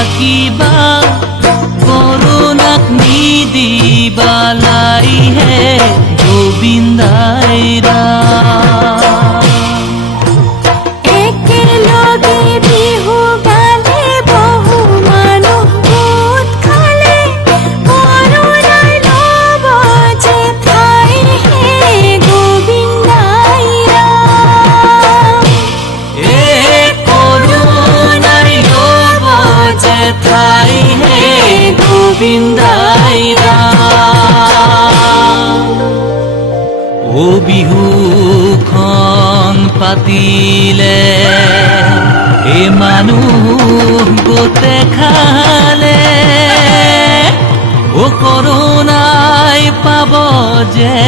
থাকিবা কৰোণাক নিদিবালাই হে গোবিন্দাই ৰাম। একেলগে বিহু গালে বহু মানুহ গোট খালে কৰোণাই ল'ব যে ঠাই হে গোবিন্দাই ৰাম। কৰোণাই ল'ব যে ঠাই হে গোবিন্দাই ৰাম। ও বিহুখন পাতিলে এ মানুহ গোটে খালে ও কৰোণাই পাব যে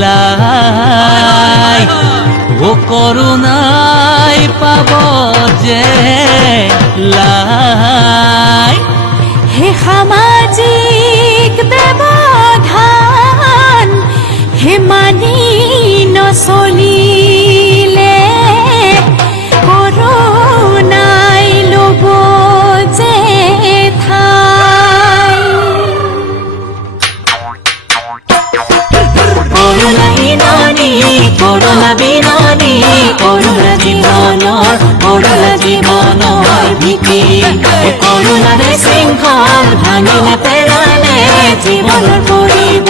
লাই ও কৰোণাই পাব যে লাই। হে সামাজিক ব্যৱধান হে মানি নচলিলে কৰোণাই ল'ব যে ঠাই। কৰোণা বিননি কৰোণা বিননি কৰোণা জীৱনৰ ভীতি কৰোণাৰে শৃংখল ভাঙি নেপেলালে জীৱনৰ কৰিব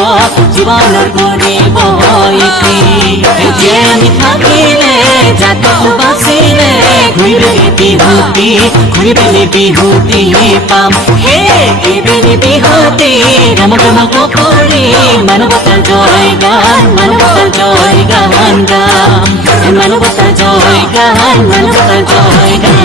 ইতি। জীয়াই আমি থাকিলে জাতক বাচিলে ঘূৰি পেলি বিহুতি পাম হে এইবেলি বিহুতি ৰম কৰি মানৱতাৰ জয় গান গাম মানৱতাৰ জয় গান